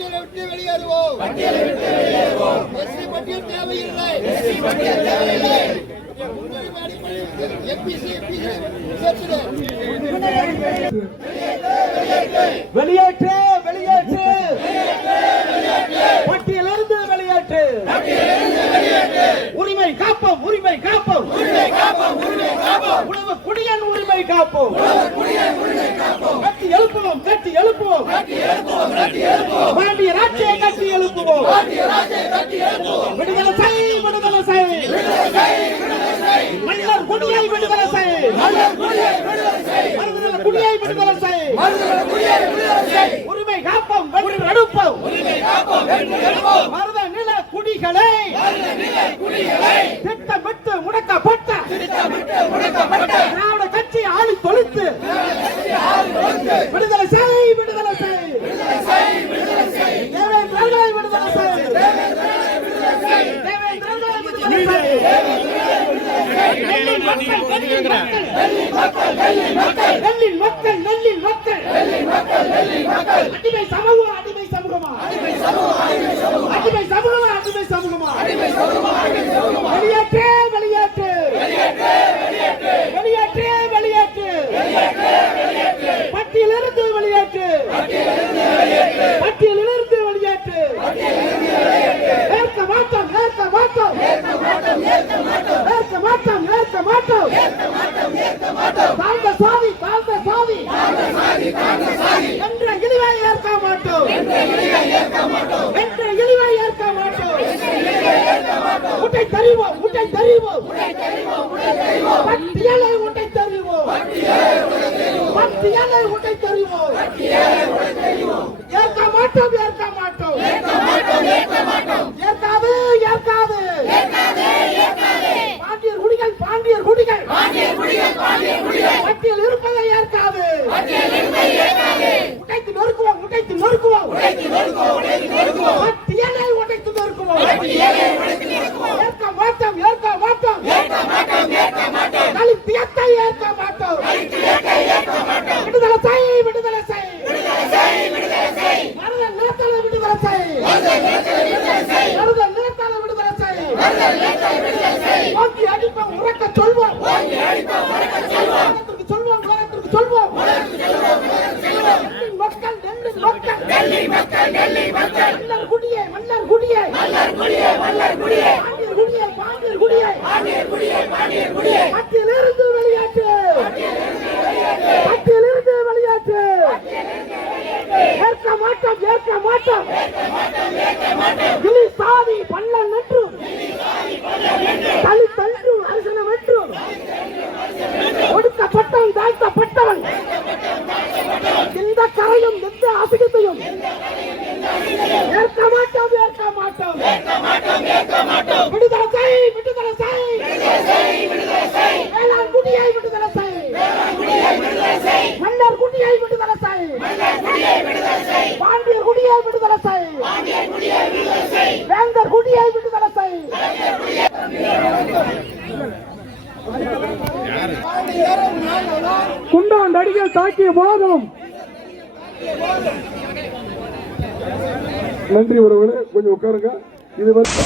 வெளியேறுவோம். SC பட்டியல் தேவையில்லை. முன்னுரிமை அடிப்படையில் எம்பிசி எம்பிசி சேர்த்துடு வெளியேற்று வெளியேற்று. பட்டியலிருந்து வெளியேற்று. உரிமை காப்போம் உரிமை காப்போம். காப்போம் உணவு குடியன் உரிமை காப்போம். குடியன் எழுப்புவோம் கட்டி எழுப்புவோம். பாண்டிய ராட்சியை கட்டி எழுப்புவோம். விடுதலை செய் விடுதலை செய். மன்னர் குடியை விடுதலை செய். மருதநல குடியை விடுதலை செய். உரிமை காப்போம் வென்று எடுப்போம் மருத நில குடிகளை திட்டமிட்டு முடக்கப்பட்ட திராவிட கட்சி ஆளி தொழித்து விடுதலை செய் விடுதலை செய் தேவேந்திரர்களை விடுதலை செய் தேவேந்திரர்களை விடுதலை செய் நெல்லின் மக்கள் நெல்லின் மக்கள் நெல்லின் மக்கள் நெல்லின் மக்கள் அடிமை சமூகம் அடிமை சமூகமா? அடிமை சமூகம் அடிமை சமூகமா வெளியேற்று வெளியேற்று வெளியேற்று வெளியேற்று பட்டியலிருந்து வெளியேற்று பட்டியலிருந்து வெளியேற்று ஏற்க மாட்டோம் ஏற்க மாட்டோம் ஏற்க மாட்டோம் ஏற்க மாட்டோம் தாழ்ந்த சாதி தாழ்ந்த சாதி என்ற இழிவை ஏற்க மாட்டோம் என்ற இழிவை ஏற்க மாட்டோம் முட்டை தருவோம் பட்டியலை முட்டை தருவோம் பட்டியலை முட்டை தருவோம் ஏற்க மாட்டோம் ஏற்க மாட்டோம் ஏற்காது ஏற்காது பாண்டியர் குடிகள் பாண்டியர் குடிகள் பட்டியல் இருப்பதை ஏற்காது உடைத்து நொறுக்குவோம் உடைத்து நொறுக்குவோம் பட்டியலை உடைத்து நொறுக்குவோம் ஏற்க மாட்டோம் ஏற்க மாட்டோம் மாட்டோம் ஏற்க மாட்டோம் விடுதலை செய் விடுதலை செய். மருத நிலத்தல விடுதலை செய். மருத நிலத்தல விடுதலை செய். ஓங்கி அடிப்போம் உறக்க சொல்வோம். உலகத்திற்கு சொல்வோம் உலகத்திற்கு சொல்வோம். நெல்லின் மக்கள் நெல்லின் மக்கள். மன்னர் குடியே மன்னர் குடியே. பாண்டியர் குடியே பாண்டியர் குடியே. மத்தியிலிருந்து வெளியேற்று மத்தியிலிருந்து வெளியேற்று ஏற்க மாட்டோம் ஏற்க மாட்டோம் கிளி சாதி பள்ளம் என்றும் தலி தன்றும் அரசனம் என்றும் ஒடுக்கப்பட்டவன் தாழ்த்தப்பட்டவன் எந்த கரையும் எந்த அசிங்கத்தையும் ஏற்க மாட்டோம் ஏற்க மாட்டோம் விடுதலை செய் விடுதலை செய் வேளாண் குடியை விடுதலை செய் மன்னர் குடியை விடுதலை செய் பாண்டியர் குடியை விடுதலை செய். வேந்தர் குடியை விடுதலை செய். குண்டான் அடிகள் தாக்கிய போதும் நன்றி உறவுகளே கொஞ்சம் உட்காருங்க. இது வந்து